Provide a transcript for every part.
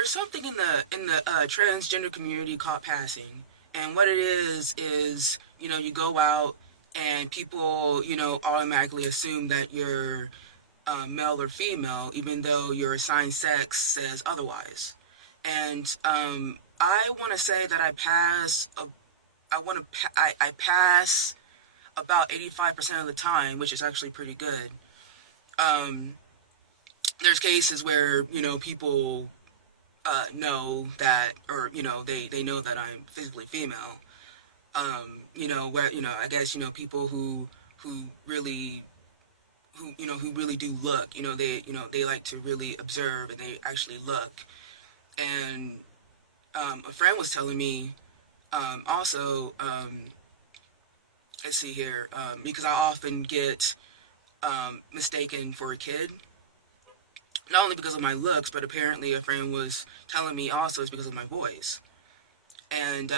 there's something in the transgender community called passing, and what it is you go out and people automatically assume that you're male or female, even though your assigned sex says otherwise. And I want to say that I pass about 85% of the time, which is actually pretty good. Um, there's cases where people know that, or they know that I'm physically female. Where I guess people who really who really do look. They like to really observe and they actually look. And a friend was telling me also. Let's see here, because I often get mistaken for a kid, not only because of my looks, but apparently a friend was telling me also it's because of my voice. And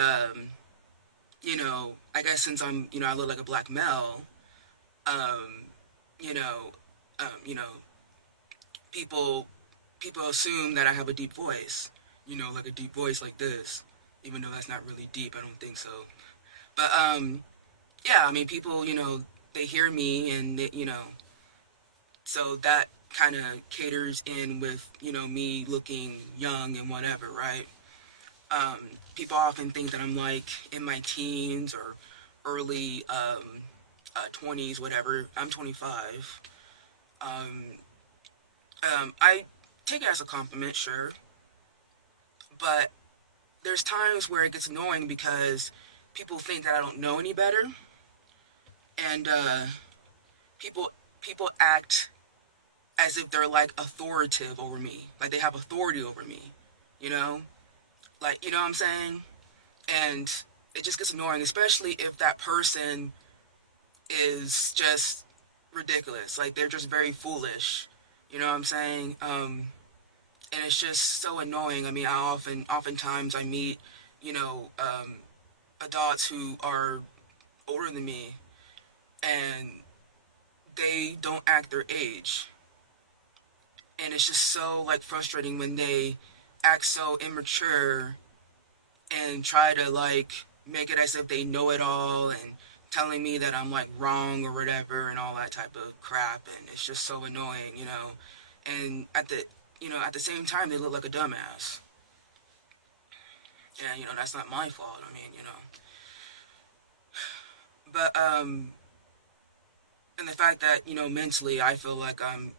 I guess since I look like a black male, um, you know, um, you know, people people assume that I have a deep voice, like a deep voice like this, even though that's not really deep. I don't think so. But yeah, I mean, people, they hear me, and so that kind of caters in with me looking young and whatever, right? Um, People often think that I'm like in my teens or early 20s, whatever. I'm 25. Um, I take it as a compliment, sure, but there's times where it gets annoying because people think that I don't know any better, and people people act as if they're like authoritative over me, like they have authority over me, you know, like what I'm saying, and it just gets annoying, especially if that person is just ridiculous, like they're just very foolish, you know what I'm saying, and it's just so annoying. I mean, oftentimes I meet, you know, adults who are older than me, and they don't act their age, and it's just so like frustrating when they act so immature and try to like make it as if they know it all and telling me that I'm like wrong or whatever and all that type of crap, and it's just so annoying, and at the same time they look like a dumbass, and that's not my fault. I mean, but and the fact that mentally I feel like I'm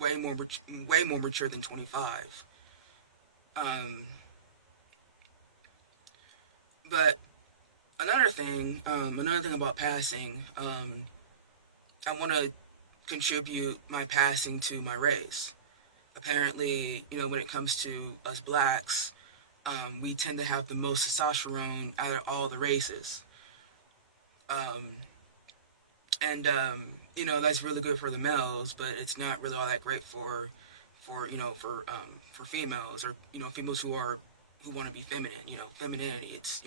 way more mature than 25. um but another thing about passing, I want to contribute my passing to my race. Apparently, when it comes to us blacks, we tend to have the most testosterone out of all the races. Um, and that's really good for the males, but it's not really all that great for females, or females who want to be feminine. Femininity. It's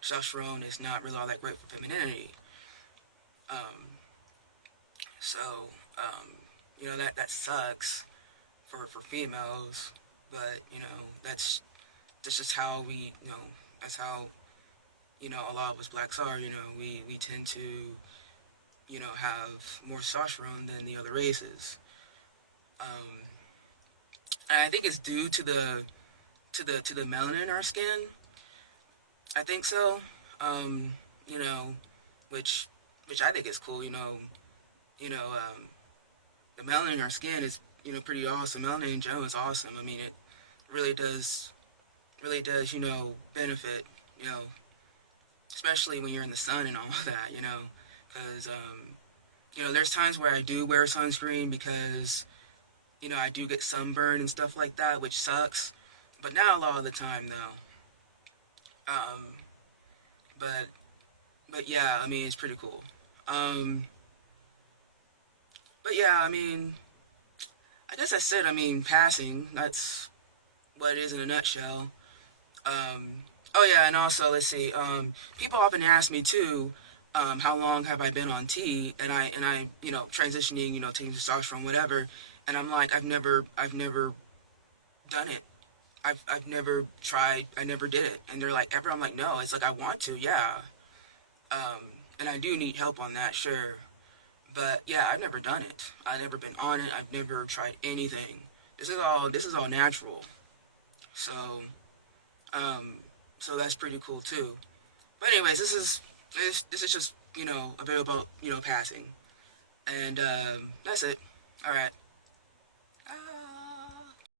testosterone is not really all that great for femininity. Um, so that sucks for females, but that's just how that's how a lot of us blacks are. We tend to have more testosterone than the other races. Um, and I think it's due to the melanin in our skin. I think so. Um, you know, which which I think is cool. The melanin in our skin is pretty awesome. Melanin in general is awesome. I mean, it really does benefit. You know, especially when you're in the sun and all of that. Because there's times where I do wear sunscreen because I do get sunburn and stuff like that, which sucks. But not a lot of the time, though. Um, but yeah, I mean, it's pretty cool. Um, but yeah, I mean, I guess that's it. I mean, passing. That's what it is in a nutshell. Oh yeah, and also let's see. People often ask me too, how long have I been on T? And I transitioning, taking testosterone, whatever. And I'm like, I've never done it. I've never tried. I never did it. And they're like, ever? I'm like, no. It's like I want to, yeah. And I do need help on that, sure. But yeah, I've never done it. I've never been on it. I've never tried anything. This is all natural. So um, so that's pretty cool too. But anyways, this is just, a bit about, passing, and that's it. All right.